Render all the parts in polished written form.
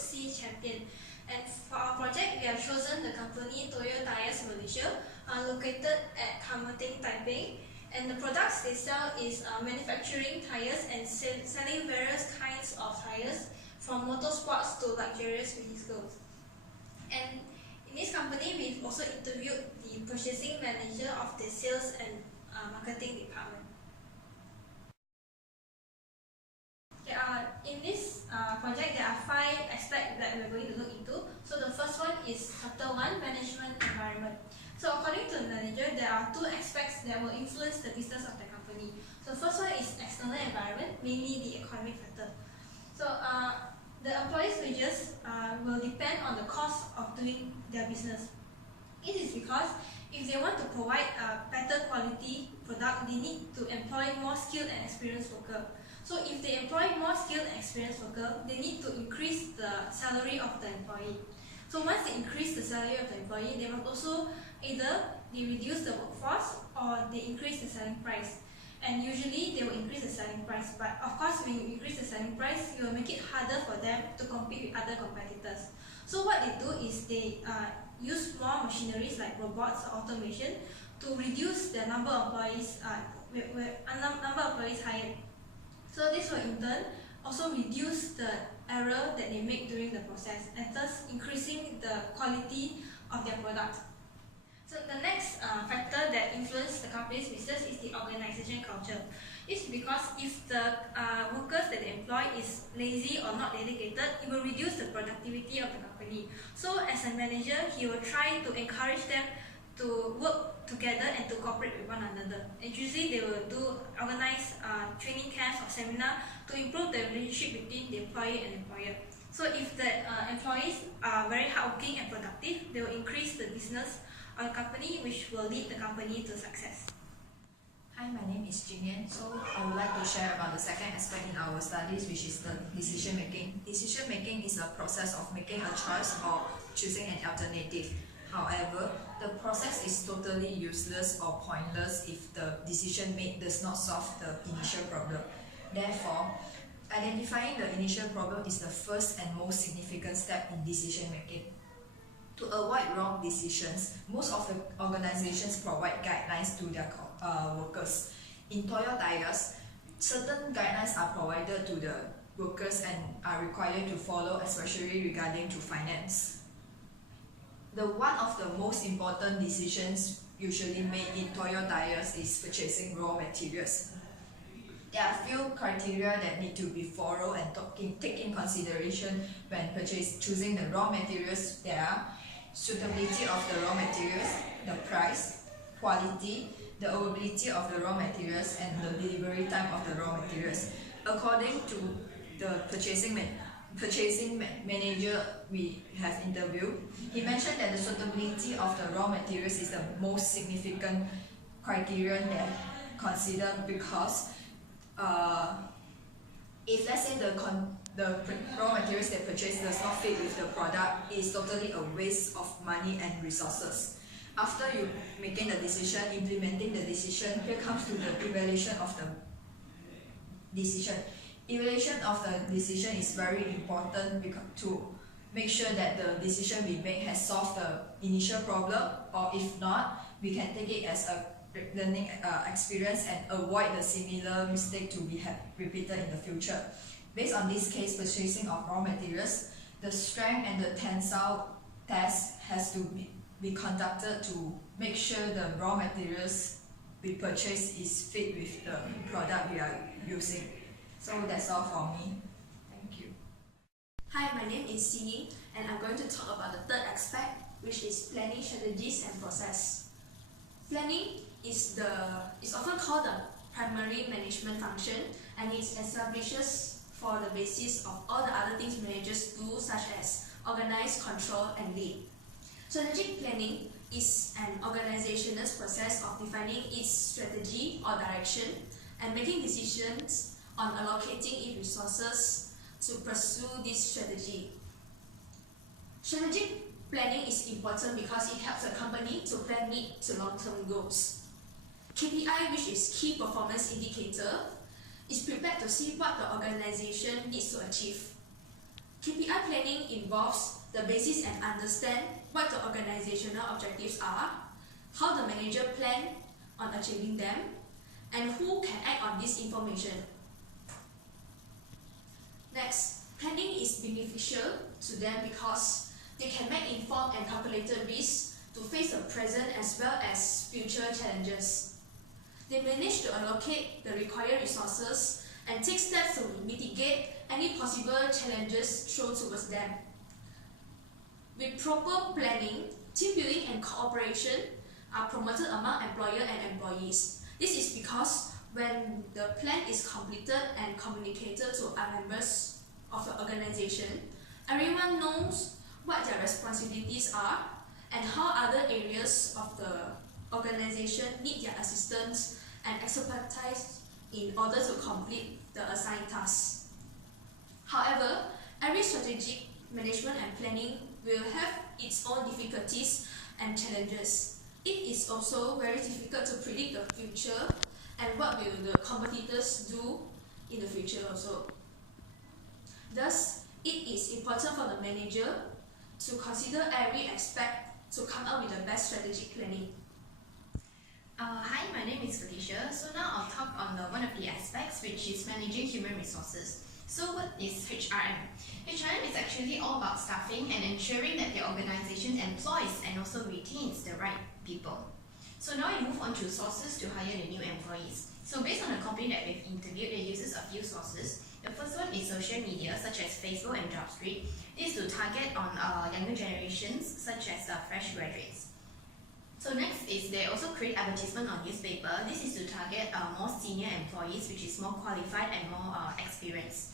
C Champion. And for our project, we have chosen the company Toyo Tires Malaysia, located at Kamuting, Taipei. And the products they sell is manufacturing tires and selling various kinds of tires, from motorsports to luxurious vehicles. And in this company, we've also interviewed the purchasing manager of the sales and marketing department. In this project, there are 5 aspects that we're going to look into. So the first one is Chapter 1, Management Environment. So according to the manager, there are 2 aspects that will influence the business of the company. So the first one is external environment, mainly the economic factor. So the employees' wages will depend on the cost of doing their business. It is because if they want to provide a better quality product, they need to employ more skilled and experienced workers. So if they employ more skilled and experienced workers, they need to increase the salary of the employee. So once they increase the salary of the employee, they must also either they reduce the workforce or they increase the selling price. And usually they will increase the selling price, but of course when you increase the selling price, you will make it harder for them to compete with other competitors. So what they do is they use more machineries like robots or automation to reduce the number of employees hired. So this will in turn also reduce the error that they make during the process, and thus increasing the quality of their product. So the next factor that influences the company's business is the organization culture. It's because if the workers that they employ is lazy or not dedicated, it will reduce the productivity of the company. So as a manager, he will try to encourage them to work together and to cooperate with one another. And usually they will organize training camps or seminar to improve the relationship between the employee and employer. So if the employees are very hardworking and productive, they will increase the business of the company, which will lead the company to success. Hi, my name is Jing Yan. So I would like to share about the second aspect in our studies, which is the decision making. Decision making is the process of making a choice or choosing an alternative. However, the process is totally useless or pointless if the decision made does not solve the initial problem. Therefore, identifying the initial problem is the first and most significant step in decision making. To avoid wrong decisions, most of the organizations provide guidelines to their workers. In Toyo Tires, certain guidelines are provided to the workers and are required to follow, especially regarding to finance. One of the most important decisions usually made in Toyo Tires is purchasing raw materials. There are few criteria that need to be followed and take in consideration when choosing the raw materials. There are suitability of the raw materials, the price, quality, the availability of the raw materials, and the delivery time of the raw materials. According to the purchasing manager we have interviewed, he mentioned that the suitability of the raw materials is the most significant criterion that consider, because if let's say the raw materials they purchase does not fit with the product, it is totally a waste of money and resources. After you making the decision, implementing the decision, here comes to the evaluation of the decision. Evaluation of the decision is very important to make sure that the decision we make has solved the initial problem, or if not, we can take it as a learning experience and avoid the similar mistake to be repeated in the future. Based on this case, purchasing of raw materials, the strength and the tensile test has to be conducted to make sure the raw materials we purchase is fit with the product we are using. So that's all for me. Thank you. Hi, my name is Si Ning, and I'm going to talk about the third aspect, which is planning strategies and process. Planning is often called the primary management function, and it establishes for the basis of all the other things managers do, such as organize, control, and lead. Strategic planning is an organizational process of defining its strategy or direction and making decisions on allocating its resources to pursue this strategy. Strategic planning is important because it helps a company to plan mid to long-term goals. KPI, which is Key Performance Indicator, is prepared to see what the organization needs to achieve. KPI planning involves the basis and understand what the organizational objectives are, how the manager plan on achieving them, and who can act on this information. Next, planning is beneficial to them because they can make informed and calculated risks to face the present as well as future challenges. They manage to allocate the required resources and take steps to mitigate any possible challenges thrown towards them. With proper planning, team building and cooperation are promoted among employer and employees. This is because when the plan is completed and communicated to our members of the organization, everyone knows what their responsibilities are and how other areas of the organization need their assistance and expertise in order to complete the assigned tasks. However, every strategic management and planning will have its own difficulties and challenges. It is also very difficult to predict the future and what will the competitors do in the future also. Thus, it is important for the manager to consider every aspect to come up with the best strategic planning. Hi, my name is Felicia. So now I'll talk on one of the aspects, which is managing human resources. So what is HRM? HRM is actually all about staffing and ensuring that the organization employs and also retains the right people. So now we move on to sources to hire the new employees. So based on the company that we've interviewed, it uses a few sources. The first one is social media, such as Facebook and JobStreet. This is to target on younger generations, such as fresh graduates. So next is they also create advertisement on newspaper. This is to target more senior employees, which is more qualified and more experienced.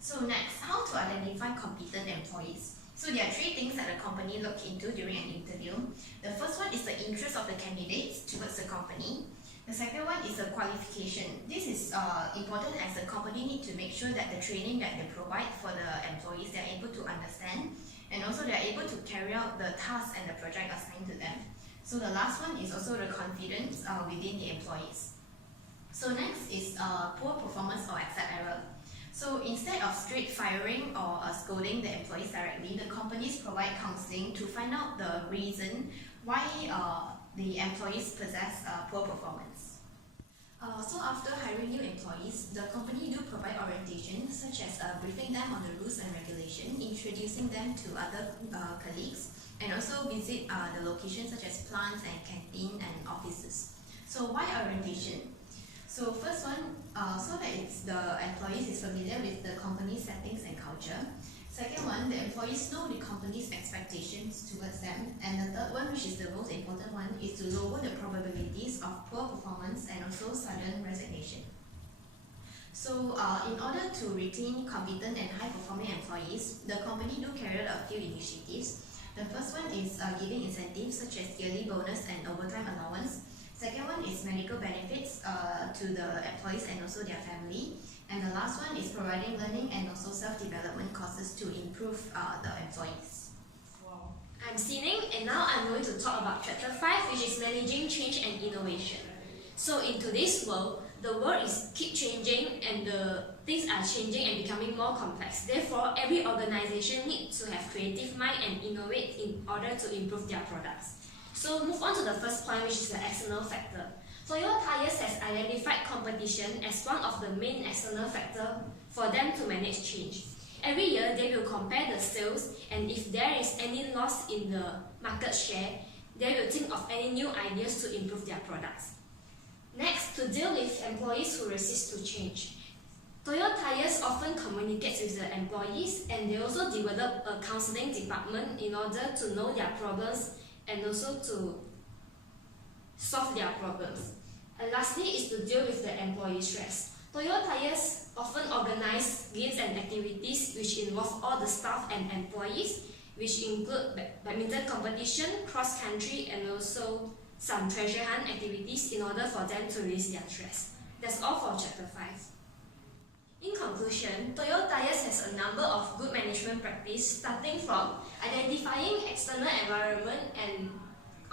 So next, how to identify competent employees. So there are three things that the company look into during an interview. The first one is the interest of the candidates towards the company. The second one is the qualification. This is important as the company need to make sure that the training that they provide for the employees, they are able to understand, and also they are able to carry out the task and the project assigned to them. So the last one is also the confidence within the employees. So next is poor performance or accept error. So instead of straight firing or scolding the employees directly, the companies provide counseling to find out the reason why the employees possess poor performance. So after hiring new employees, the company do provide orientation, such as briefing them on the rules and regulation, introducing them to other colleagues, and also visit the locations such as plants and canteen and offices. So why orientation? So first one, so that the employees is familiar with the company's settings and culture. Second one, the employees know the company's expectations towards them. And the third one, which is the most important one, is to lower the probabilities of poor performance and also sudden resignation. So in order to retain competent and high-performing employees, the company do carry out a few initiatives. The first one is giving incentives such as yearly bonus and overtime allowance. Second one is medical benefits to the employees and also their family. And the last one is providing learning and also self-development courses to improve the employees. Wow. I'm Si Ning, and now I'm going to talk about Chapter 5, which is Managing Change and Innovation. So in today's world, the world is keep changing and the things are changing and becoming more complex. Therefore, every organization needs to have creative mind and innovate in order to improve their products. So move on to the first point, which is the external factor. Toyota Tires has identified competition as one of the main external factors for them to manage change. Every year, they will compare the sales, and if there is any loss in the market share, they will think of any new ideas to improve their products. Next, to deal with employees who resist to change. Toyota Tires often communicates with the employees, and they also develop a counseling department in order to know their problems and also to solve their problems. And lastly is to deal with the employee stress. Toyota Tires often organize games and activities which involve all the staff and employees, which include badminton competition, cross-country, and also some treasure hunt activities in order for them to release their stress. That's all for Chapter 5. In conclusion, Toyota Tires has a number of good management practice, starting from identifying external environment and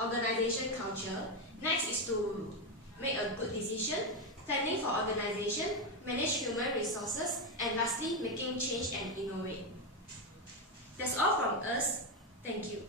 organization culture. Next is to make a good decision, planning for organization, manage human resources, and lastly, making change and innovate. That's all from us. Thank you.